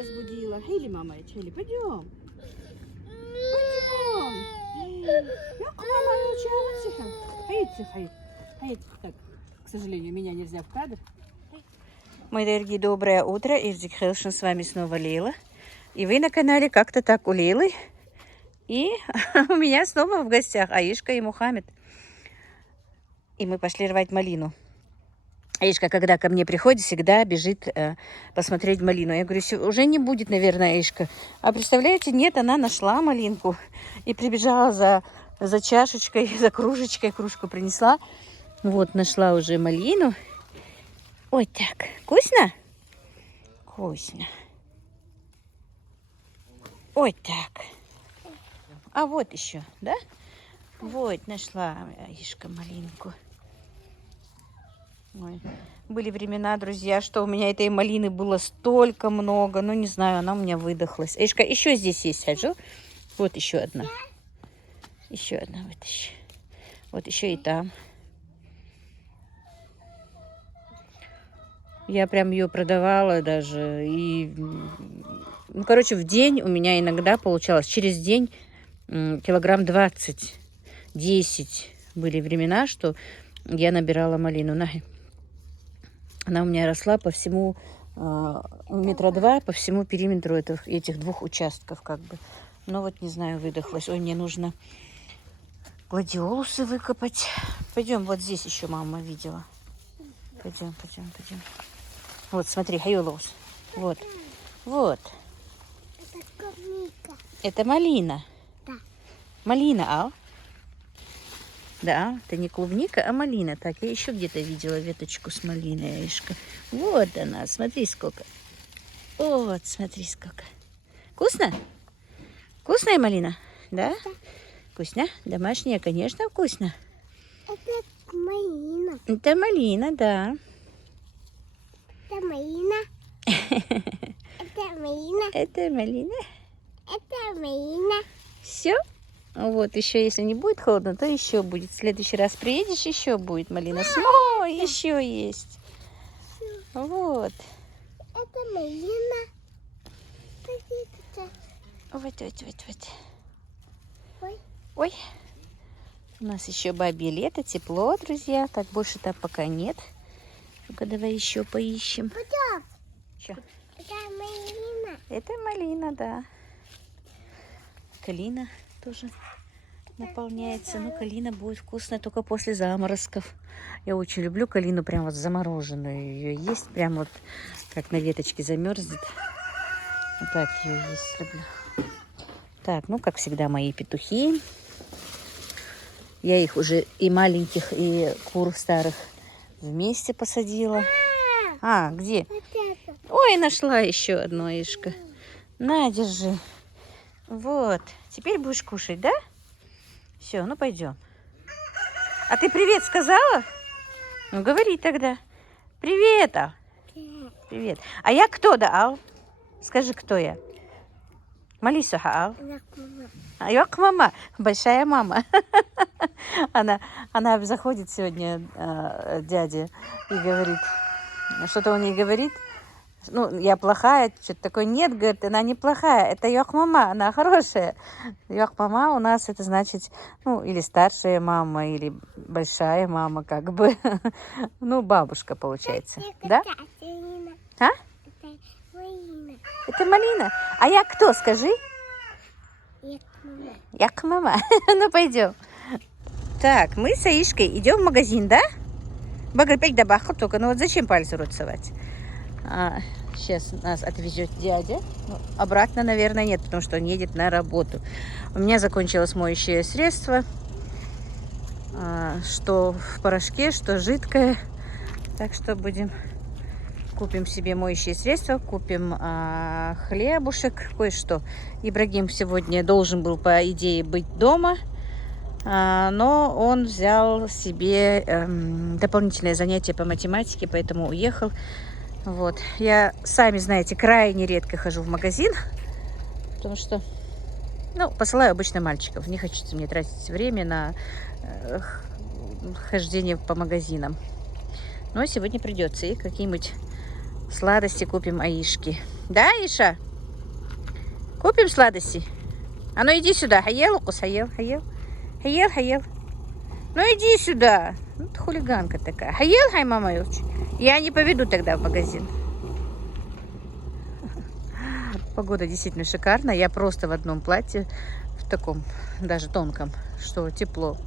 разбудила. Хейли, мама, Хейли, пойдем. Пойдем. Як мама научала тихо. Хаид. Так, к сожалению, меня нельзя в кадр. Мои дорогие, доброе утро. Ирдик Хелшин, с вами снова Лейла. И вы на канале «Как-то так» у Лейлы. И у меня снова в гостях Аишка и Мухаммед. И мы пошли рвать малину. Аишка, когда ко мне приходит, всегда бежит посмотреть малину. Я говорю, уже не будет, наверное, Аишка. А представляете, нет, она нашла малинку. И прибежала за чашечкой, за кружечкой. Кружку принесла. Вот, нашла уже малину. Ой, так, вкусно? Вкусно. Ой, так. А вот еще, да? Вот, нашла Аишка малинку. Ой. Были времена, друзья, что у меня этой малины было столько много. Ну, не знаю, она у меня выдохлась. Аишка, еще здесь есть, Хаджу. Вот еще одна. Еще одна вытащи. Вот еще и там. Я прям ее продавала даже. И, ну, короче, в день у меня иногда получалось. Через день килограмм 20, 10. Были времена, что я набирала малину. Она у меня росла по всему, метра 2, по всему периметру этих двух участков, как бы. Но вот, не знаю, выдохлась. Ой, мне нужно гладиолусы выкопать. Пойдем, вот здесь еще мама видела. Пойдем. Вот, смотри, хайолос. Вот. Это клубника. Это малина. Да. Малина, Ал? Да, это не клубника, а малина. Так, я еще где-то видела веточку с малиной, Аишка. Вот она, смотри сколько. Вот, смотри сколько. Вкусно? Вкусная малина? Да? Вкусно? Домашняя, конечно, вкусно. Это малина. Это малина, да. Это малина. Это малина. Это малина. Это малина. Все. Вот, еще если не будет холодно, то еще будет. В следующий раз приедешь, еще будет малина. Ой, еще есть. Вот. Это малина. Вот. Ой. Ой. У нас еще бабье лето, тепло, друзья. Так, больше там пока нет. Ну-ка, давай еще поищем. Пойдем. Что? Это малина. Это малина, да. Калина тоже наполняется. Но калина будет вкусная только после заморозков. Я очень люблю калину, прям вот замороженную. Ее есть прям вот, как на веточке замерзнет. Вот так ее есть люблю. Так, ну, как всегда, мои петухи. Я их уже и маленьких, и кур старых вместе посадила. А, где? Вот это. Ой, нашла еще одну, Аишка. На, держи. Вот. Теперь будешь кушать, да? Все, ну пойдем. А ты привет сказала? Ну, говори тогда. Привет, Ал. Привет. А я кто, да, Ал? Скажи, кто я? Малиса, Ал. А я мама, большая мама. Она заходит сегодня дядя и говорит, что-то он ей говорит. Ну, я плохая, что-то такое. Нет, говорит, она не плохая, это Йох мама, она хорошая. Йох мама у нас это значит, ну, или старшая мама, или большая мама, как бы. Ну, бабушка получается, да? А? Это малина. А я кто, скажи? Як мама. Ну, пойдем. Так, мы с Аишкой идем в магазин, да? Багр, опять добавил только. Ну вот зачем пальцы в рот совать? Сейчас нас отвезет дядя. Ну, обратно, наверное, нет, потому что он едет на работу. У меня закончилось моющее средство. Что в порошке, что жидкое. Так что купим себе моющее средство, купим хлебушек, кое-что. Ибрагим сегодня должен был, по идее, быть дома. Но он взял себе дополнительное занятие по математике, поэтому уехал. Вот. Я, сами знаете, крайне редко хожу в магазин, потому что, ну, посылаю обычно мальчиков. Не хочется мне тратить время на хождение по магазинам. Но сегодня придется. И какие-нибудь сладости купим Аишке. Да, Аиша? Купим сладости? А ну иди сюда. Хаел, укус, хаел, хаел. Хаел, хаел. Ну иди сюда. Ну ты хулиганка такая. Хаел, хай, мама Юлч. Я не поведу тогда в магазин. Погода действительно шикарная. Я просто в одном платье, в таком, даже тонком, что тепло.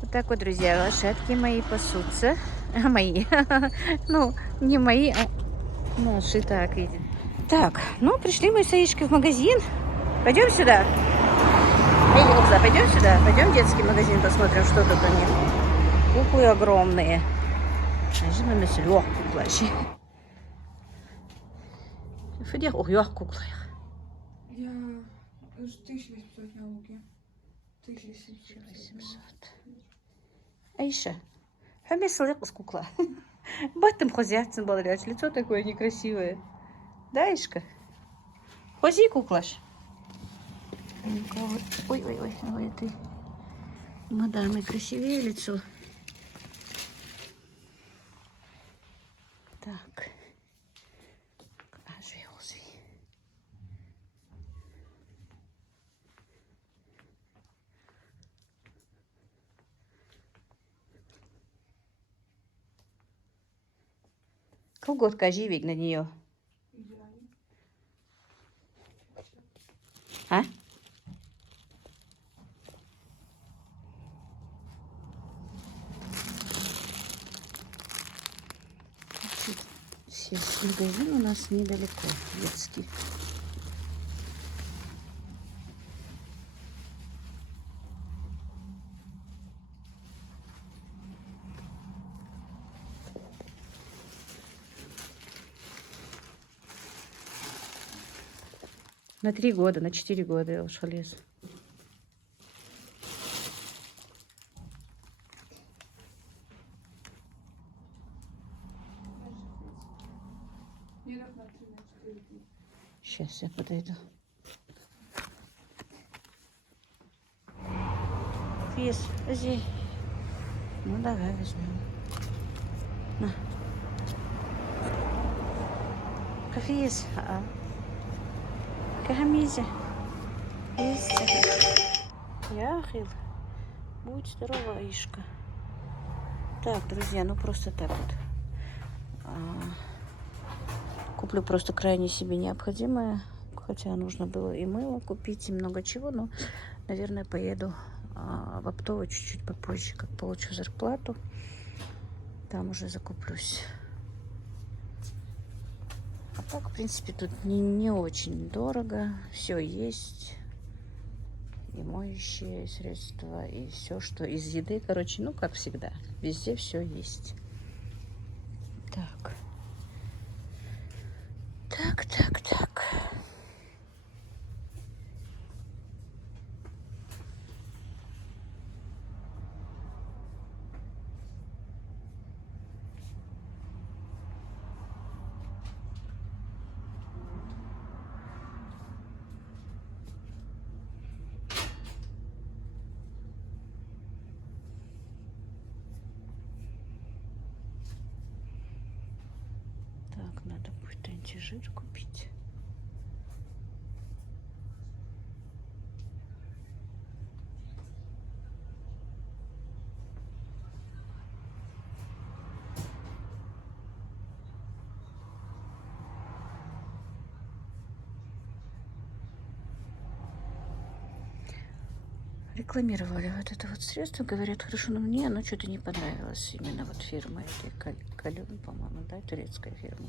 Вот так вот, друзья, лошадки мои пасутся. Мои. Ну, не мои, а наши, так видим. Так, ну, пришли мы с Аишкой в магазин. Пойдем сюда. Эй, Илза, пойдем сюда. Пойдем в детский магазин, посмотрим, что тут у них. Куклы огромные. Жена mesela kukla şey. Федях, ох, я кукла. Я 1800 налоги. 1700. Аиша, хаме сылык с кукла. Баттым хозяйцем балаляч, лицо такое некрасивое. Да, Аишка? Хози куклаш. Ой, ой, ой, ой, ты. Мадамы, красивее лицо. Так. Колготка живик на нее. А? Сейчас магазин у нас недалеко, детский. На 3 года, на 4 года я ушла лес. Сейчас я подойду. Физ, возьми. Ну давай возьмем. На. Кафиз. Кахамизя. Яхил. Будь здорова, Аишка. Так, друзья, ну просто так вот. Куплю просто крайне себе необходимое. Хотя нужно было и мыло купить, и много чего. Но, наверное, поеду в оптово чуть-чуть попозже, как получу зарплату. Там уже закуплюсь. А так, в принципе, тут не очень дорого. Все есть. И моющие средства, и все, что из еды. Короче, ну, как всегда. Везде все есть. Так. Так. Так, надо будет антижир купить. Рекламировали вот это вот средство, говорят, хорошо, но мне оно что-то не понравилось. Именно вот фирма этой Калюн, по-моему, да, турецкая фирма.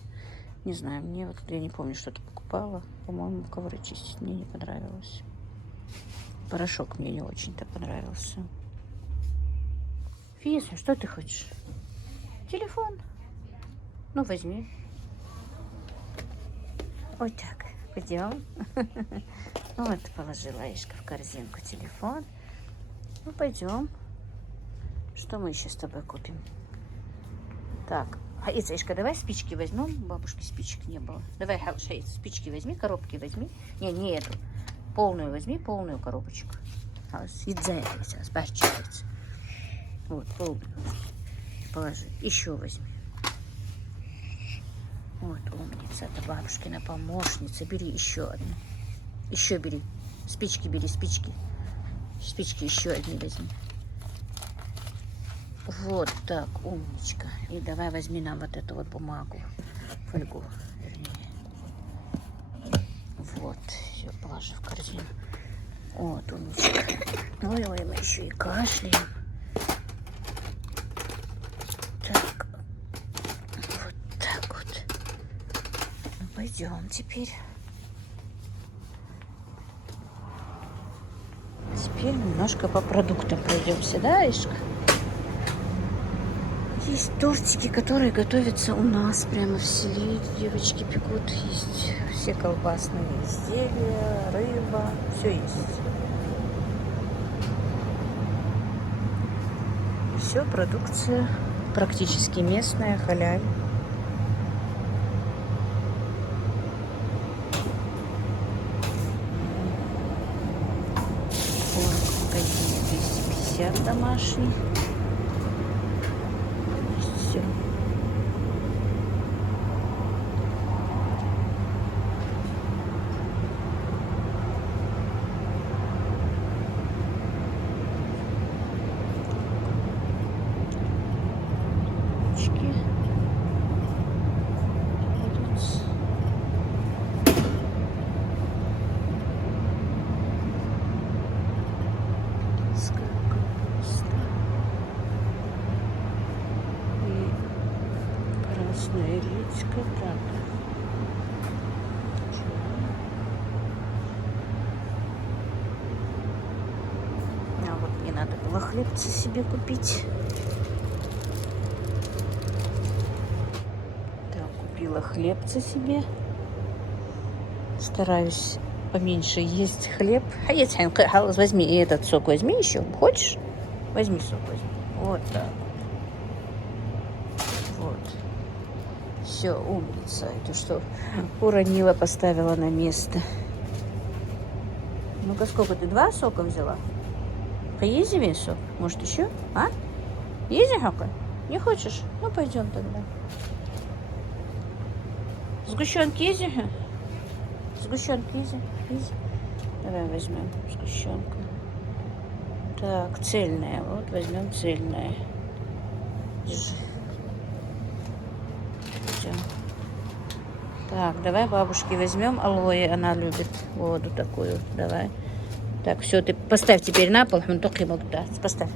Не знаю, мне вот, я не помню, что-то покупала. По-моему, ковры чистить мне не понравилось. Порошок мне не очень-то понравился. Фиса, что ты хочешь? Телефон. Ну, возьми. Вот так. Пойдем. Вот, положила Аишка в корзинку телефон. Ну, пойдем. Что мы еще с тобой купим? Так, Аишка, давай спички возьмем. У бабушки спичек не было. Давай, спички возьми, коробки возьми. Не эту. Полную возьми, полную коробочку. Вот, полную. Положи. Еще возьми. Вот, умница. Это бабушкина помощница. Бери еще одну. Еще бери. Спички бери, спички. Спички еще одни возьми. Вот так, умничка. И давай возьми нам вот эту вот бумагу. Фольгу, вернее. Вот, все, положи в корзину. Вот, умничка. Ой, мы еще и кашляем. Так, вот так вот. Ну, пойдем теперь. Теперь немножко по продуктам пройдемся, да, Ишка? Есть тортики, которые готовятся у нас прямо в селе. Девочки пекут. Есть все колбасные изделия, рыба. Все есть. Все продукция практически местная, халяль. Творог в магазине 250 домашний. Все. Красная редька, так. А вот мне надо было хлебца себе купить. Так, купила хлебца себе. Стараюсь поменьше есть хлеб. Возьми и этот сок возьми еще. Хочешь? Возьми сок, возьми. Вот так. Вот. Все, умница. Это что, уронила, поставила на место. Ну-ка, сколько ты? 2 сока взяла? Поесть весь сок? Может, еще? А? Ездим, Хака? Не хочешь? Ну, пойдем тогда. Сгущенки ездим? Сгущенки ездим? Давай возьмем сгущенку. Так, цельная. Вот возьмем цельная. Держи. Так, давай бабушке возьмем алоэ. Она любит воду такую. Давай. Так, все, ты поставь теперь на пол. Да, поставь.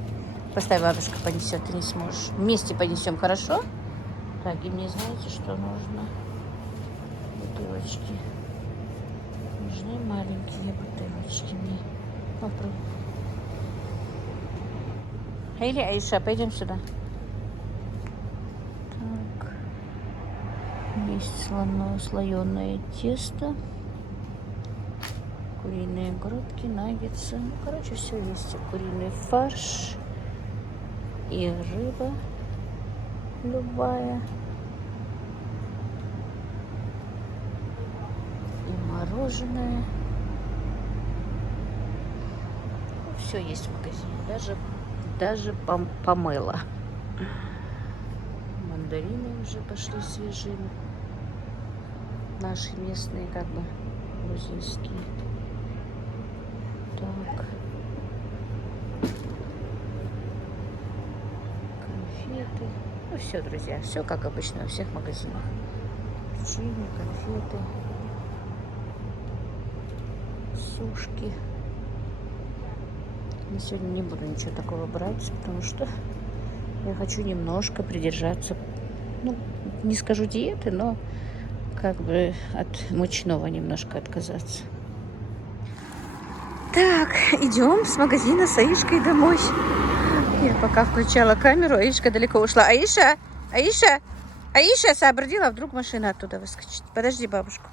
Поставь, бабушка понесет, ты не сможешь. Вместе понесем, хорошо? Так, и мне знаете, что нужно? Бутылочки. Нужны маленькие бутылочки мне. Попробуй. Или Аиша, пойдем сюда. Так. Есть слоеное тесто. Куриные грудки, наггетсы. Ну, короче, все есть. Куриный фарш. И рыба любая. И мороженое. Все есть в магазине. Даже помыла. Мандарины уже пошли свежие. Наши местные, как бы, грузинские. Так. Конфеты. Ну все, друзья, все как обычно во всех магазинах. Печенье, конфеты, сушки. Я сегодня не буду ничего такого брать, потому что я хочу немножко придержаться, ну, не скажу диеты, но как бы от мучного немножко отказаться. Так, идем с магазина с Аишкой домой. Я пока включала камеру, Аишка далеко ушла. Аиша, сообразила, вдруг машина оттуда выскочит. Подожди бабушку.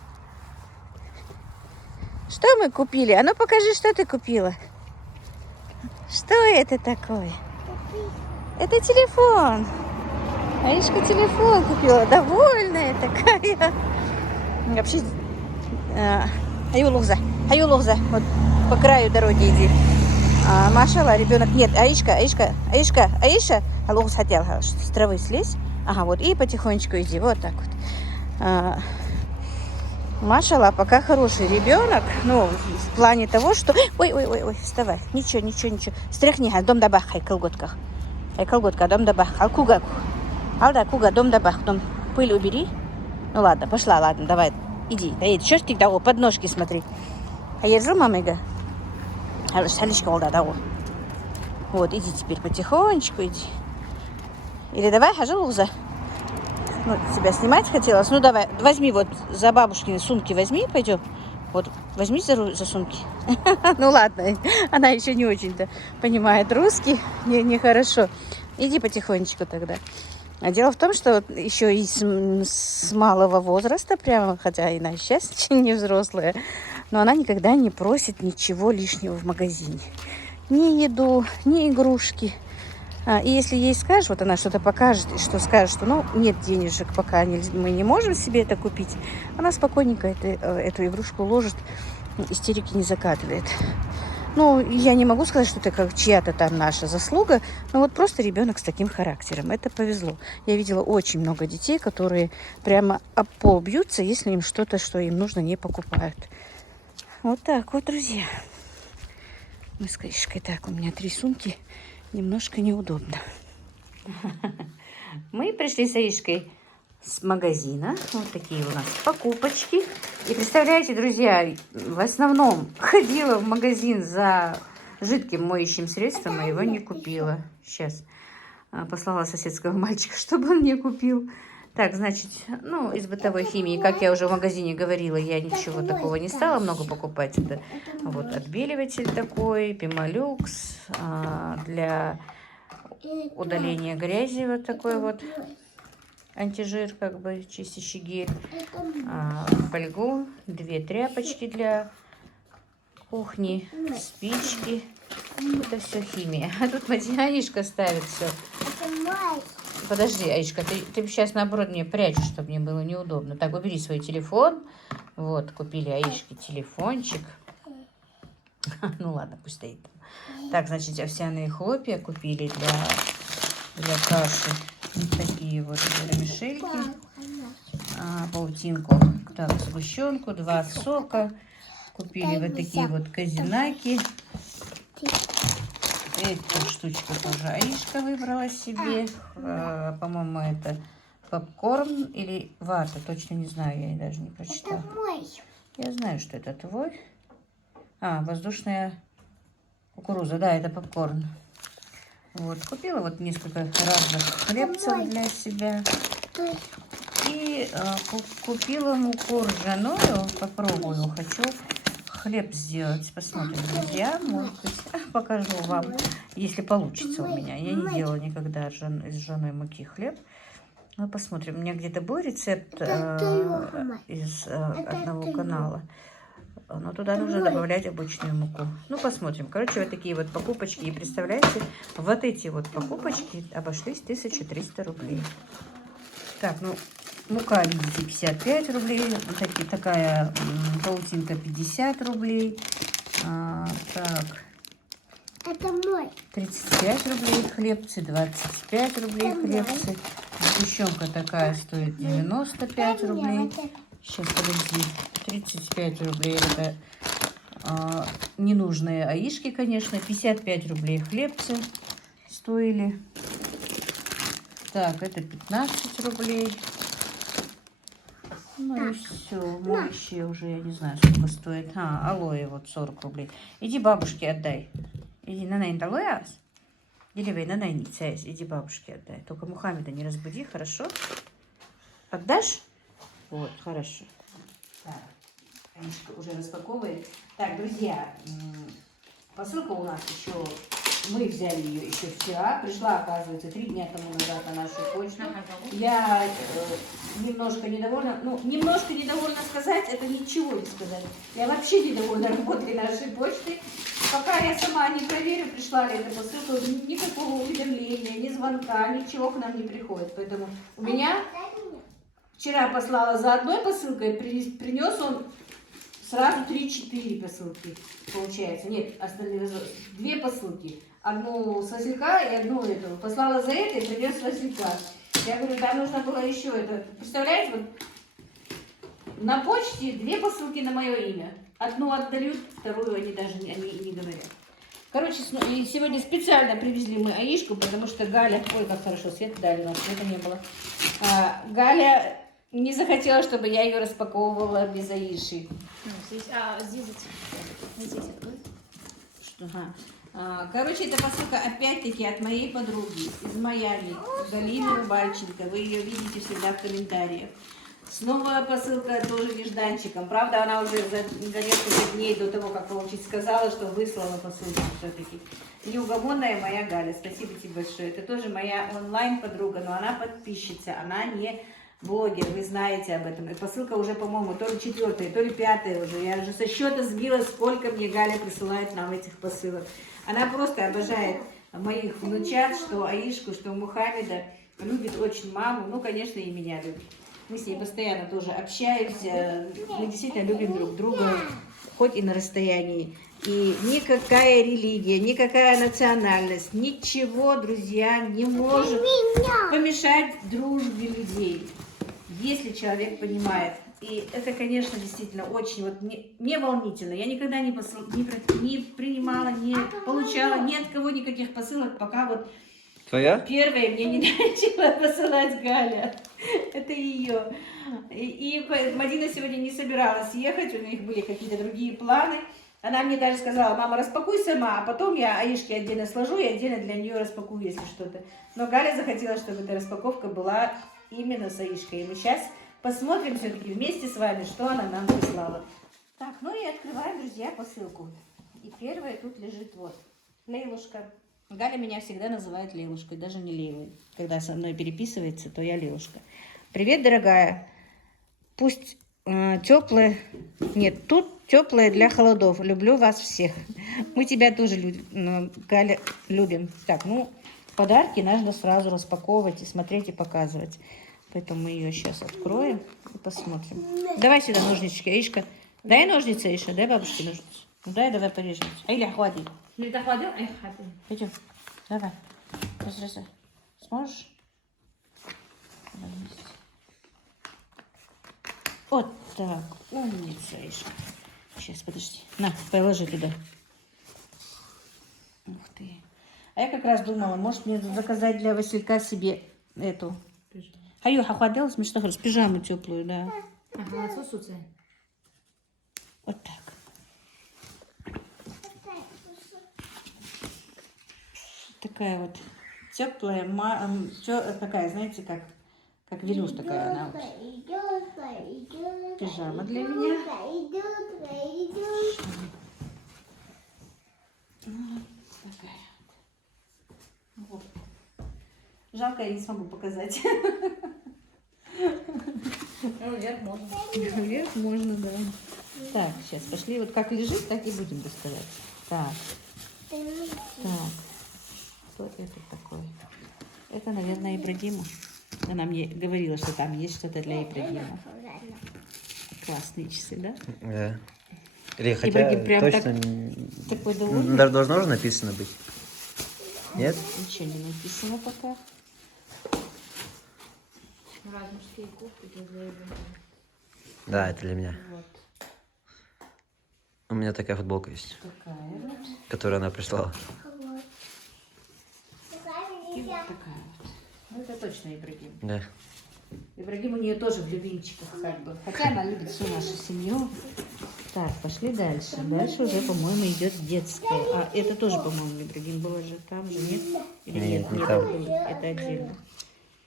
Что мы купили? А ну покажи, что ты купила. Что это такое? Это телефон. Аишка телефон купила. Довольная такая. Вообще... Аюлухза. Вот по краю дороги иди. Машала, ребенок. Нет, Аиша. Алухз хотел с травы слезть. Ага, вот. И потихонечку иди. Вот так вот. Машалла, пока хороший ребенок, ну, в плане того, что... Ой, вставай. Ничего. Стряхни, дом дабах, хай колготках. Хай колготка, дом дабах. Алкуга. Алда, куга, дом дабах, дом. Пыль убери. Ну ладно, пошла, ладно, давай. Иди, чё ж ты того, под ножки смотри. А я жил, мамыга? Саличка олда, да. Вот, иди теперь потихонечку, иди. Или давай, хожу, Луза. Ну, тебя снимать хотелось. Ну, давай, возьми вот за бабушкины сумки, возьми, пойдем. Вот, возьми за сумки. Ну, ладно, она еще не очень-то понимает русский, нехорошо. Иди потихонечку тогда. А дело в том, что вот еще и с малого возраста, прямо, хотя и на счастье не взрослая, но она никогда не просит ничего лишнего в магазине. Ни еду, ни игрушки. И если ей скажешь, вот она что-то покажет, и что скажет, что ну нет денежек, пока мы не можем себе это купить, она спокойненько эту игрушку ложит, истерики не закатывает. Ну, я не могу сказать, что это как чья-то там наша заслуга, но вот просто ребенок с таким характером. Это повезло. Я видела очень много детей, которые прямо об пол бьются, если им что-то, что им нужно, не покупают. Вот так вот, друзья. Мы с Каишкой. Так, у меня 3 сумки. Немножко неудобно. Мы пришли с Аишкой с магазина. Вот такие у нас покупочки. И представляете, друзья, в основном ходила в магазин за жидким моющим средством, а его не купила. Сейчас послала соседского мальчика, чтобы он мне купил. Так, значит, ну, из бытовой химии, как я уже в магазине говорила, я ничего такого не стала много покупать. Это вот отбеливатель такой, Пемолюкс, для удаления грязи вот такой вот антижир, как бы чистящий гель, фольгу, 2 тряпочки для кухни, спички. Это все химия. А тут Аишка ставит все. Подожди, Аишка, ты сейчас наоборот мне прячешь, чтобы мне было неудобно. Так, убери свой телефон. Вот, купили Аишке телефончик. Ну ладно, пусть стоит. Так, значит, овсяные хлопья купили для каши. Вот такие вот вермишельки. Паутинку. Так, сгущенку, 2 сока. Купили вот такие вот казинаки. Эту штучку тоже Аишка выбрала себе. По-моему, это попкорн или вата. Точно не знаю, я даже не прочитала. Это мой. Я знаю, что это твой. Воздушная кукуруза. Да, это попкорн. Вот, купила вот несколько разных хлебцев для себя. И купила муку ржаную. Попробую. Хочу хлеб сделать. Посмотрим, друзья. Может быть, покажу вам, если получится у меня. Я не делала никогда из ржаной муки хлеб. Ну, посмотрим. У меня где-то был рецепт из одного канала. Но туда нужно добавлять обычную муку. Ну, посмотрим. Короче, вот такие вот покупочки. И представляете, вот эти вот покупочки обошлись 1300 рублей. Так, ну, мука, видите, 55 рублей. Вот такая паутинка 50 рублей. Так. Это мой. 35 рублей хлебцы, 25 рублей хлебцы. Сгущенка такая стоит 95 рублей. Сейчас, подожди. 35 рублей это ненужные Аишки, конечно. 55 рублей хлебцы стоили. Так, это 15 рублей. Ну и все. Моющие уже, я не знаю, сколько стоит. Алоэ вот 40 рублей. Иди бабушке отдай. Иди на ней алоэ. Деливай на ней, иди бабушке отдай. Только Мухаммеда не разбуди, хорошо? Отдашь? Вот, хорошо. Так, Аишка уже распаковывает. Так, друзья, посылка у нас еще, мы взяли ее еще вчера. Пришла, оказывается, 3 дня тому назад на нашу почту. Я немножко недовольна, немножко недовольна сказать, это ничего не сказать. Я вообще недовольна работой нашей почты. Пока я сама не проверю, пришла ли эта посылка, никакого уведомления, ни звонка, ничего к нам не приходит. Поэтому у меня... Вчера послала за одной посылкой, принес он сразу 3-4 посылки, получается. Нет, остальные 2 посылки. Одну с Василька и одну эту. Послала за это и принес Василька. Я говорю, да, нужно было еще это. Представляете, вот На почте 2 посылки на мое имя. Одну отдают, вторую они даже не говорят. Короче, и сегодня специально привезли мы Аишку, потому что Галя... Ой, как хорошо, свет дали, но света не было. Галя не захотела, чтобы я ее распаковывала без Аиши. Здесь открой. Что? Короче, эта посылка опять-таки от моей подруги из Майами, Галины Рыбальченко. Вы ее видите всегда в комментариях. Снова посылка тоже нежданчиком. Правда, она уже за несколько дней до того, как получить, сказала, что выслала посылку все-таки. Неугомонная моя Галя, спасибо тебе большое. Это тоже моя онлайн-подруга, но она подписчица, она не блогер, вы знаете об этом. И посылка уже, по-моему, то ли 4-я, то ли 5-я уже. Я уже со счета сбила, сколько мне Галя присылает нам этих посылок. Она просто обожает моих внучат, что Аишку, что Мухаммеда. Любит очень маму, ну, конечно, и меня любит. Мы с ней постоянно тоже общаемся, мы действительно любим друг друга, хоть и на расстоянии. И никакая религия, никакая национальность, ничего, друзья, не может помешать дружбе людей, если человек понимает. И это, конечно, действительно очень вот мне волнительно. Я никогда не принимала, не получала ни от кого никаких посылок, пока вот Твоя? первая мне не начала посылать Галя. Это ее. И Мадина сегодня не собиралась ехать, у них были какие-то другие планы. Она мне даже сказала: мама, распакуй сама, а потом я Аишке отдельно сложу и отдельно для нее распакую, если что-то. Но Галя захотела, чтобы эта распаковка была именно с Аишкой. И мы сейчас посмотрим все-таки вместе с вами, что она нам прислала. Так, ну и открываем, друзья, посылку. И первая тут лежит вот Лейлушка. Галя меня всегда называет Лейлушкой, даже не Лейлой. Когда со мной переписывается, то я Лейлушка. Привет, дорогая. Пусть теплая... Нет, тут теплая для холодов. Люблю вас всех. Мы тебя тоже, Галя, любим. Так, ну, подарки надо сразу распаковывать и смотреть и показывать. Поэтому мы ее сейчас откроем и посмотрим. Давай сюда ножнички, Аишка. Дай ножницы, Аиша, дай бабушке ножницы. Ну, давай порежем. Айля, хватит. Пойдем, давай, разрезай. Сможешь? Вот так, умница, Аиша. Сейчас, подожди. На, положи туда. Ух ты. А я как раз думала, может мне заказать для Василька себе эту. Аюха, хватилась, мы что, пижаму теплую, да. Ага, сосуцы. Вот так. Такая вот теплая, такая, знаете, как велюш такая она вот. Пижама для меня. Такая вот. Жалко, я не смогу показать. Вверх можно. Вверх можно, да. Так, сейчас пошли. Вот как лежит, так и будем доставать. Так. Так. Что это такое? Это, наверное, Ибрагиму. Она мне говорила, что там есть что-то для Ибрагима. Классные часы, да? Да. Или хотя Ибрагим прям точно такой довольный. должно же написано быть. Нет? Ничего не написано пока. Мужские кофты для ребенка. Да, это для меня. Вот У меня такая футболка есть, такая вот. которую она прислала. И вот такая вот. Ну, это точно Ибрагим. Да. Ибрагим у нее тоже в любимчиках как бы. Хотя она любит всю нашу семью. Так, пошли дальше. Дальше уже, по-моему, идет детская. А это тоже, по-моему, Ибрагим было же там же, нет? Или Нет, не нет, там. это отдельно.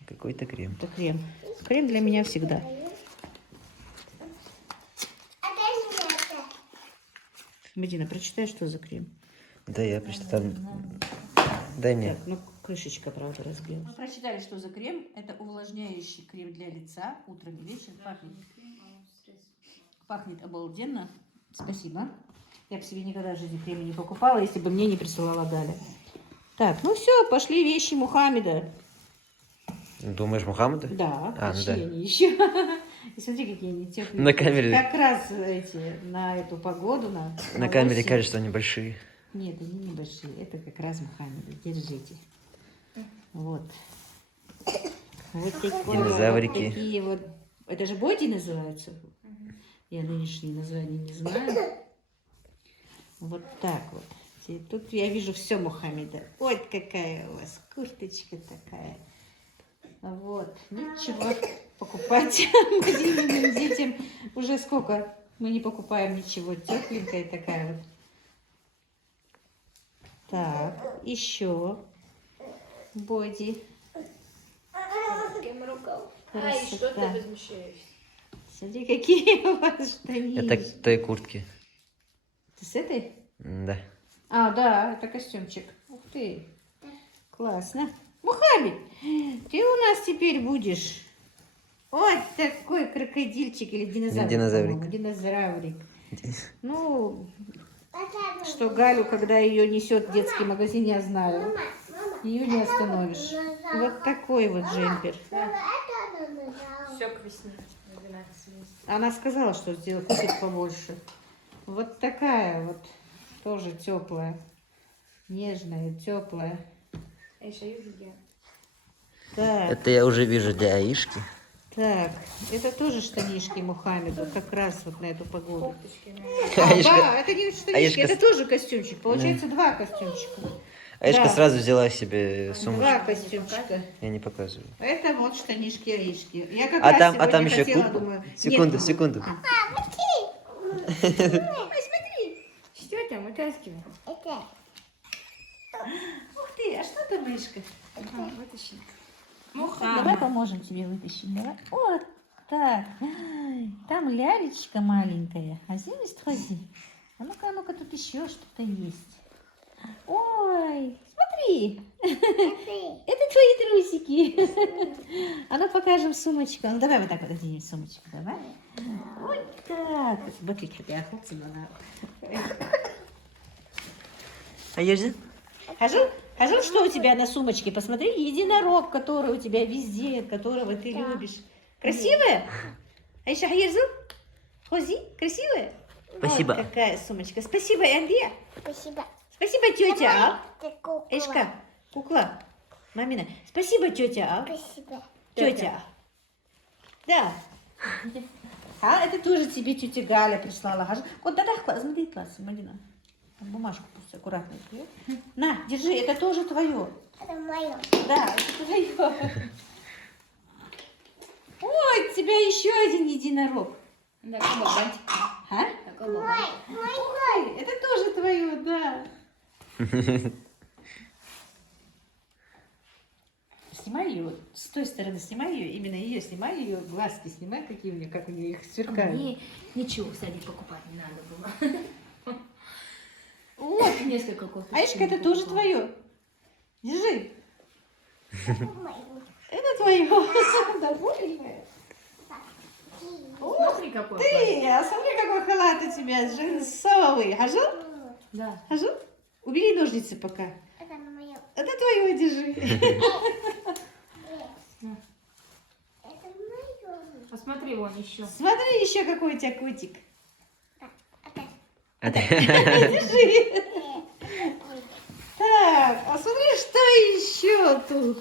Какой-то крем. Это крем. Крем для меня всегда. Медина, прочитай, что за крем. Да, я прочитал. Дай мне. Так, ну, крышечка, правда, разбилась. Мы прочитали, что за крем. Это увлажняющий крем для лица. Утром и вечером пахнет обалденно. Спасибо. Я бы себе никогда в жизни крема не покупала, если бы мне не присылала Галя. Так, ну все, пошли вещи Мухаммеда. Думаешь, Мухаммеда? Да, А, ну пошли да. они еще. И смотри, какие они теплые. На камере. Как раз эти, на эту погоду. На камере осень. кажется, они большие. Нет, они небольшие. Это как раз Мухаммеда. Держите. Вот. Вот такие, Динозаврики. вот такие вот. Это же боди называются? Я нынешние названия не знаю. Вот так вот. И тут я вижу все Мухаммеда. Ой, какая у вас курточка такая. Вот, ничего покупать магазинным детям. Уже сколько мы не покупаем ничего. Тепленькая такая вот. Так, еще боди. Ай, что ты Красота. возмущаешься? Смотри, какие у вас штанишки. Это к той куртке. Ты с этой? Да. А, да, это костюмчик. Ух ты. Классно. Мухаммед, ты у нас теперь будешь вот такой крокодильчик или динозаврик. Динозаврик. по-моему, Динозаврик. Ну, что Галю, когда ее несет в детский магазин, я знаю. Ее не остановишь. Вот такой вот джемпер. Все к весне. На 12 месяцев. Она сказала, что купит побольше. Вот такая вот. Тоже теплая. Нежная, теплая. Айша, я. Так, Это я уже вижу для Аишки. так. Это тоже штанишки Мухаммеду. Как раз вот на эту погоду. Кофточки. А, Аишка, да, это не штанишки, Аишка это с- тоже костюмчик. Получается, два костюмчика. Аишка да. сразу взяла себе сумку. Два костюмчика. Я не показываю. Это вот штанишки Аишки. Я как А раз там сегодня еще хотела, куртка? думаю, Секунду, нет, секунду. Что там? Вытаскивай. Ух ты, а что там, Мишка? Ага, вытащи. Давай поможем тебе вытащить. Давай. Вот так. Ай, там лялечка маленькая. А здесь ходи. А ну-ка, тут еще что-то есть. Ой, смотри. Это твои трусики. А ну покажем сумочку. Ну давай вот так вот оденем сумочку. Давай. Вот так. Смотри, как я охотина на... А Ежи? Хожу, что у тебя на сумочке? Посмотри, единорог, который у тебя везде, которого ты любишь. Красивая? Айша Хайерзу? Хози? Красивая? Спасибо. Вот какая сумочка. Спасибо, Андия. Спасибо. Спасибо, тетя. Ты кукла. Эшка, кукла. Мамина. Спасибо, тетя. Спасибо. Тетя. Да. А, это тоже тебе тетя Галя прислала. Хожу. Вот, да, класс, смотри, класс, Марина. Там бумажку пусть аккуратно. На, держи, это тоже твое. Это мое. Да, это твое. Ой, у тебя еще один единорог. Да, колобантик. А? Да, колобантик. Ой, это тоже твое, да. Снимай ее, с той стороны снимай ее, именно ее снимай, ее глазки снимай, какие у нее, как у нее их сверкают. Мне ничего, кстати, покупать не надо было. Вот, Несколько кофточек. Аишка, это тоже твое. Держи. Это мое. Это твое. Довольная. Смотри, какой Ты, а смотри, какой халат у тебя, джинсовый. Хожу? Да. Хожу? Убери ножницы пока. Это мое. Это твое, держи. Это мое. Посмотри, вон еще. Смотри еще какой у тебя котик. Держи. Так, а смотри, что еще тут?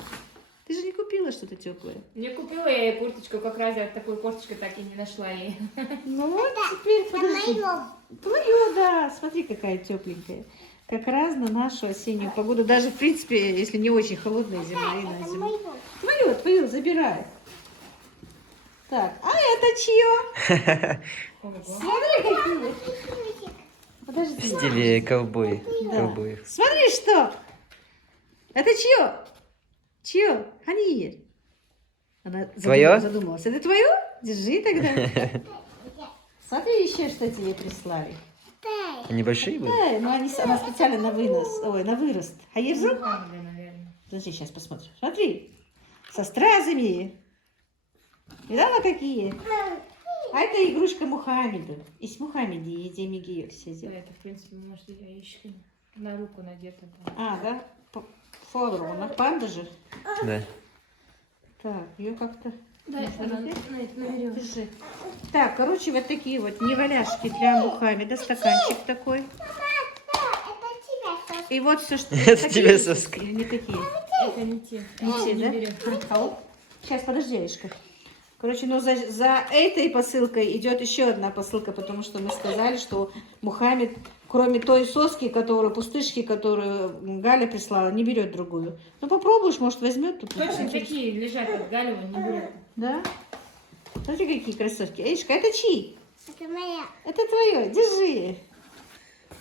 Ты же не купила что-то теплое. Не купила я ей курточку, как раз я такую курточку так и не нашла ей. Ну вот, теперь Это подожди. мое. Твое, да. Смотри, какая тепленькая. Как раз на нашу осеннюю погоду. Даже, в принципе, если не очень холодная зима, и на Это зиму. мое. Твое, забирай. Так, а это чье? Смотри, какие. Подожди. В стиле ковбой. Да. Ковбоев. Смотри, что. Это чье? Чье? Ханир. Она Твое? задумалась. Это твое? Держи тогда. Смотри еще, что тебе прислали. Они большие были? Да, но она специально на вынос. Ой, на вырост. Хайерзу? Правда, наверное. Подожди, сейчас посмотрим. Смотри. Со стразами. Видала, какие? А это игрушка Мухаммеда. Из Мухаммеди и Демигия все Да, делают. это, в принципе, может, яички на руку надето было. А, да? Фодру. Она панда же. Да. Так, ее как-то... Да, Можно она взять? на веревке. Держи. Так, короче, вот такие вот неваляшки для Мухаммеда. Стаканчик такой. Это тебя. И вот все, что... Это такие тебе сосиски соски. или не такие? Это не те. Не те, да? берем. Сейчас, подожди, Аишка. Короче, но за этой посылкой идет еще одна посылка, потому что мы сказали, что Мухаммед, кроме той соски, которую, пустышки, которую Галя прислала, не берет другую. Ну попробуешь, может возьмет тут. Точно такие лежат от Галева, не берет. Да? Смотри, какие кроссовки. Эйшка, это чьи? Это моя. Это твое, держи.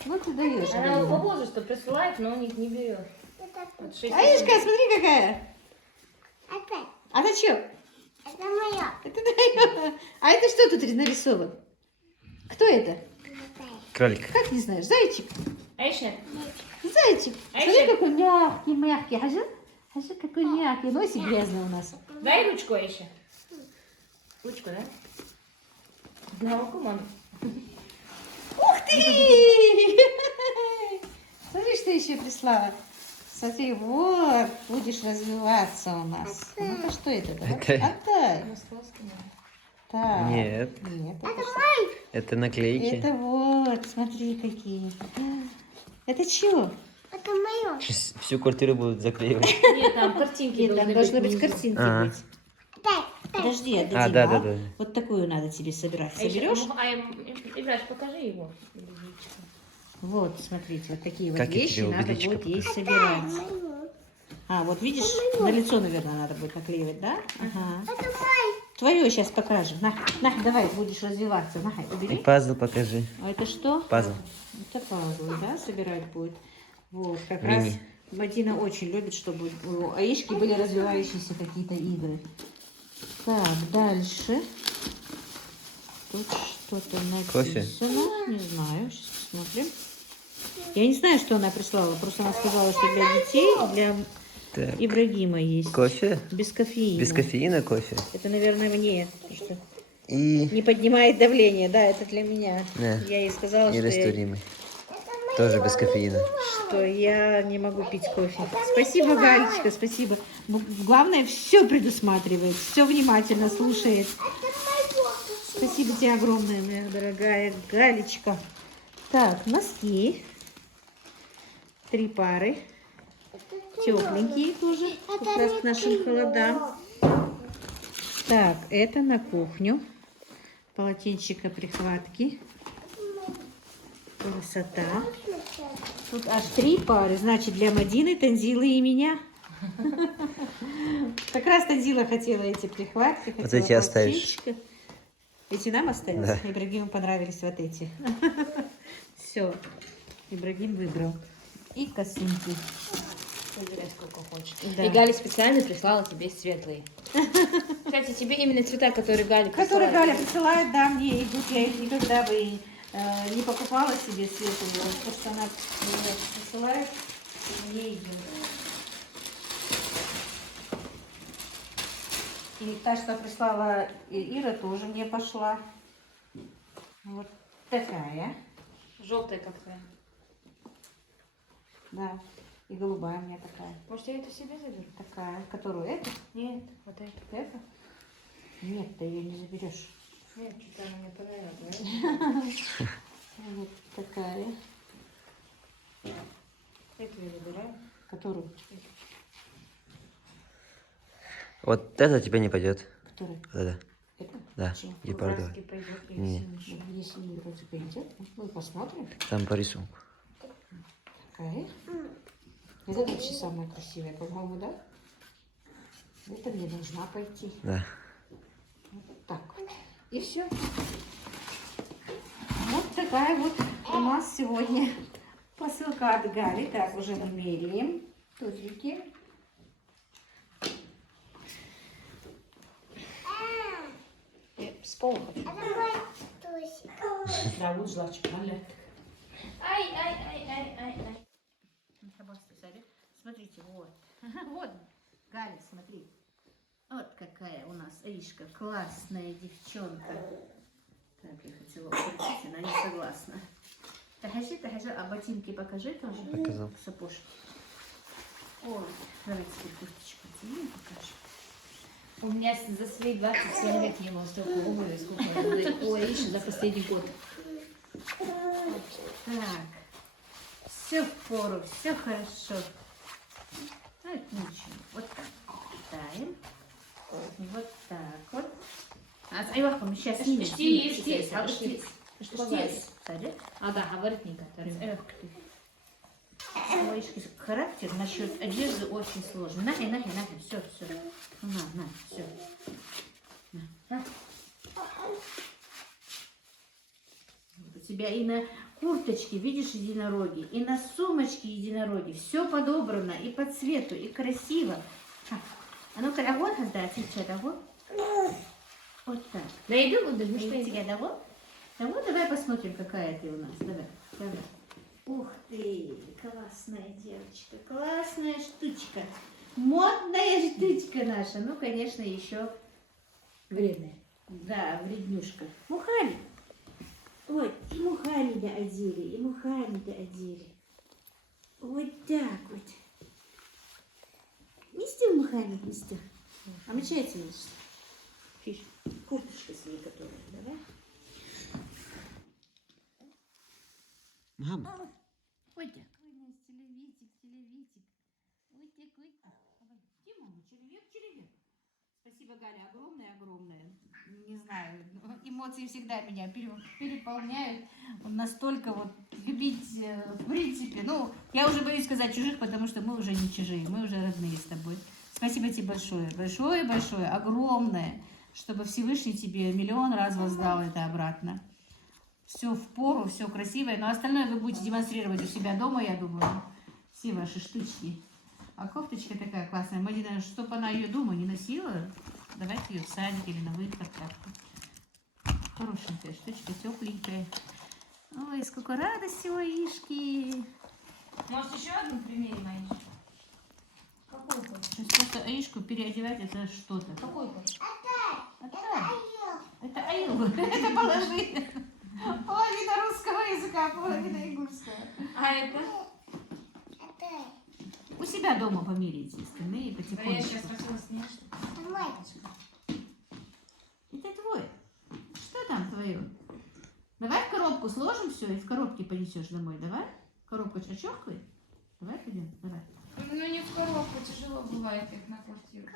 Вот ты даешь. Она по возрасту присылает, но он их не берет. Это, Вот 6 Аишка, смотри какая. это, А это что? это моя. Это твое. А это что тут нарисован? Кто это? Кролик. Как не знаешь? Зайчик. Аиша, Зайчик. Смотри, Аиша. какой мягкий, мягкий. Хажи, какой мягкий. Носик грязный у нас. дай ручку, Аиша. Ручку, да? На руку, мама. Ух ты! Смотри, что еще прислала. Смотри, вот, будешь развиваться у нас. Ну-ка, что это? Давай. Это- Отдай. Так. Нет, Нет, это наклейки. это вот, смотри, какие. Это что? Это мое. Сейчас всю квартиру будут заклеивать. Нет, там картинки Нет, там должны быть внизу. картинки А. быть. Дай, дай. Подожди, отдадим. А, да. Вот такую надо тебе собирать. Аиша, Соберешь? Ибраш, покажи его. Вот, смотрите, вот такие вот Как я вещи тебе надо убедичка будет ей покажу? собирать. Мое. А, вот видишь, на лицо, наверное, надо будет наклеивать, да? Ага. Это мой. Твое сейчас покажу. На, давай, будешь развиваться. На, И убери. пазл покажи. А это что? Пазл. Это пазл, да, собирать будет. Вот, как Мини. раз Мадина очень любит, чтобы у Аишки были развивающиеся какие-то игры. Так, дальше. Тут что-то Кофе. написано. Не знаю, сейчас посмотрим. Я не знаю, что она прислала. Просто она сказала, что для детей и для Так. Ибрагима есть. Кофе? Без кофеина. Без кофеина кофе. Это, наверное, мне. Потому что И не поднимает давление. Да, это для меня. Да. Я ей сказала, нерастворимый. Тоже без кофеина. что я не могу пить кофе. Спасибо, Галечка, спасибо. Главное, все предусматривает, все внимательно слушает. Спасибо тебе огромное, моя дорогая Галечка. Так, носки. 3 пары. Тепленькие тоже, как раз к нашим холодам. Так, это на кухню. Полотенчика прихватки. Красота. Тут аж 3 пары, значит, для Мадины, Танзилы и меня. Как раз Танзила хотела эти прихватки. Вот хотела эти оставишь. полотенчика. Эти нам остались? Да. Ибрагиму понравились вот эти. Все, Ибрагим выбрал. И косынки. Выбирай сколько хочешь. Да. И Галя специально прислала тебе светлые. Кстати, тебе именно цвета, которые Галя присылает. Которые Галя присылает, да, мне идут. Я их никогда бы не покупала себе светлые. То, что она мне присылает, мне идет. И та, что прислала Ира, тоже мне пошла. Вот такая. Желтая как твоя. Да. И голубая у меня такая. Может, я это себе заберу? Такая. Которую? Эту? Нет, вот это. Эту? Нет, ты ее не заберешь. Нет, что-то она мне понравилась. Вот такая. Эту я выбираю. Которую? Вот это тебе не пойдет. Которую? Вот это. Это? Да, Почему? гепардовая. Краски пойдет, и Не. все. Если не вроде пойдет, мы посмотрим. Там по рисунку. Такая. Это вообще самая красивая, по-моему, да? Это мне должна пойти. Да. Вот так вот. И все. Вот такая вот у нас сегодня посылка от Гали. Так, уже мы меряем. Туфельки. С пола хочу. Это мой тусик. Да, вот жлачка, малятка. Ай. Смотрите, вот. Вот, Галя, смотри. Вот какая у нас Ришка. Классная девчонка. Так, я хотела укрутить, она не согласна. Тахажи, а ботинки покажи тоже. Показал. Сапожки. Ой, давайте теперь курточку тебе покажем. У меня за свои 27 лет не было столько обуви, сколько у Аиши за последний год. Так, все в пору, все хорошо. Ну, это ничего. Вот так. Питаем. Вот так вот. أيوة сейчас снимешь. Штиц. Да, воротник, который. Характер насчет одежды очень сложный. Нахрен, все. На, все. У тебя и на курточке, видишь, единороги, и на сумочке единороги. Все подобрано и по цвету, и красиво. А ну-ка, огонь, да, отвечай, огонь. Вот так. Да иду, буду, ну что Тебя довод? Довод? Давай посмотрим, какая ты у нас. Давай. Ух ты, классная девочка, классная штучка. Модная штучка наша. Ну, конечно, еще вредная. да, вреднюшка. Мухами. Ой, и мухами-то одели, Вот так вот. Мистер мухами, мистер. А мы чайцы есть. Фиш. Курточка себе которая, давай. Мама. Ой, так. Телевизик. Ой, так. Тима, червяк. Спасибо, Галя, огромное. Не знаю, эмоции всегда меня переполняют. Настолько вот любить, в принципе. Ну, я уже боюсь сказать чужих, потому что мы уже не чужие, мы уже родные с тобой. Спасибо тебе большое, огромное, чтобы Всевышний тебе миллион раз воздал это обратно. Все в пору, все красивое, но остальное вы будете демонстрировать у себя дома, я думаю. Все ваши штучки. А кофточка такая классная. Мадина, чтобы она ее дома не носила, давайте ее в садик или на выход как-то. Хорошенькая штучка, тепленькая. Ой, сколько радости у Аишки. Может, еще одну примерим, Аиш? Какой кот? Просто Аишку переодевать это что-то. Какой кот? Это Аил. Это положи. Половина русского языка, половина игурского. А это? У себя дома померите, остальные Да я потихоньку. сейчас хотела снять, что Это твой. Что там твое? Давай в коробку сложим все и в коробке понесешь домой. Давай? Коробка чачохкой? Давай пойдем? Давай. Ну не в коробку, тяжело бывает их на квартиру.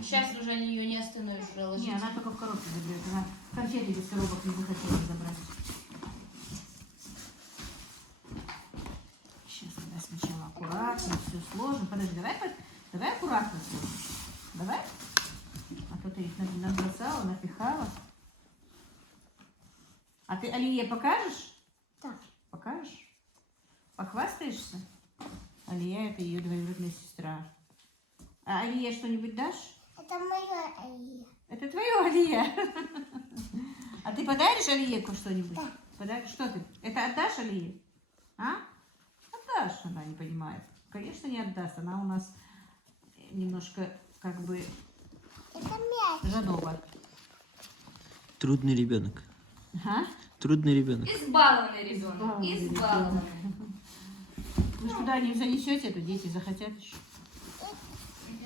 Сейчас уже ее не остановишь, уже ложить. Не, она только в коробке заберет. Она конфеты без коробок не захотела забрать. Сейчас давай сначала аккуратно все сложим. Подожди, давай аккуратно сложим. Давай. А то ты их набросала, напихала. А ты Алие покажешь? Да. Покажешь? Похвастаешься? Алия — это ее двоюродная сестра. А Алие что-нибудь дашь? Это моя Алия. Это твое Алия. А ты подаришь Алие что-нибудь? Да. Подаришь? Что ты? Это отдашь Алие? А? Отдашь, она не понимает. Конечно, не отдаст. Она у нас немножко как бы Это мяч. жадоба. Трудный ребенок. А? Трудный ребенок. Избалованный ребенок. Избалованный Избалованный. Вы ж куда не занесете, то дети захотят еще.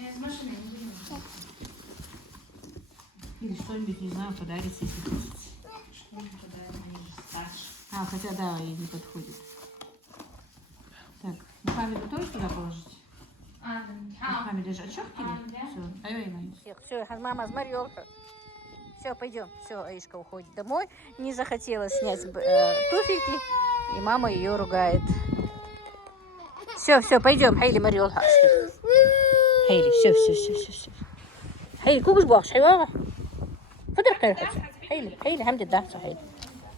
Я из машины не беру. Или что-нибудь, не знаю, подарить, если хотите. Что-нибудь подарим, они же старше. А, хотя да, ей не подходит. Так, Мухаммеду тоже туда положить? Мухаммед же очёхтили? да. Все, ай, мама. Все, мама, смотри, все, пойдем. Все, Аишка уходит домой. Не захотела снять туфельки, и мама ее ругает. Все, пойдем. Хайли, Мариол. Хайли, все. Хайли, кукуш бахш, хайвага. Фадр хайр хотя. Хайли, хамди да, хайли.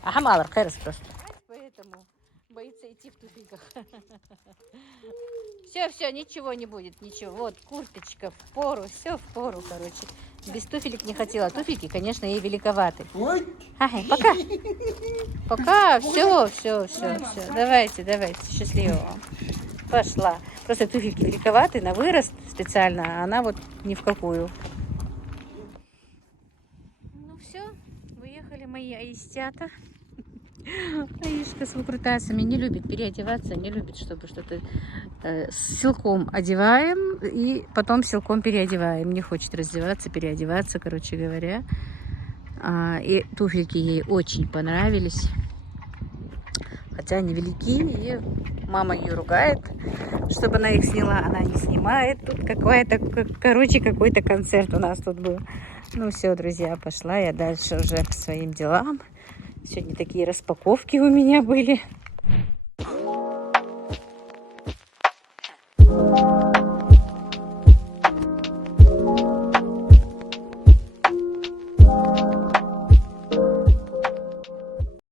А хамалар хайрс просто. Поэтому боится идти в туфельках. Все, ничего не будет, ничего. Вот, курточка в пору, все в пору, короче. Без туфелек не хотела. Туфельки, конечно, ей великоваты. Ага, пока, все. Давайте, счастливо вам. Пошла. Просто туфельки великоваты, на вырост специально, а она вот ни в какую. Ну все, выехали мои аистята. Аишка с выкрутасами не любит переодеваться, не любит, чтобы что-то силком одеваем и потом силком переодеваем. Не хочет раздеваться, переодеваться, короче говоря. И туфельки ей очень понравились. хотя они велики, и мама ее ругает, чтобы она их сняла. Она не снимает. Тут какой-то концерт у нас тут был. Ну все, друзья, пошла я дальше уже к своим делам. Сегодня такие распаковки у меня были.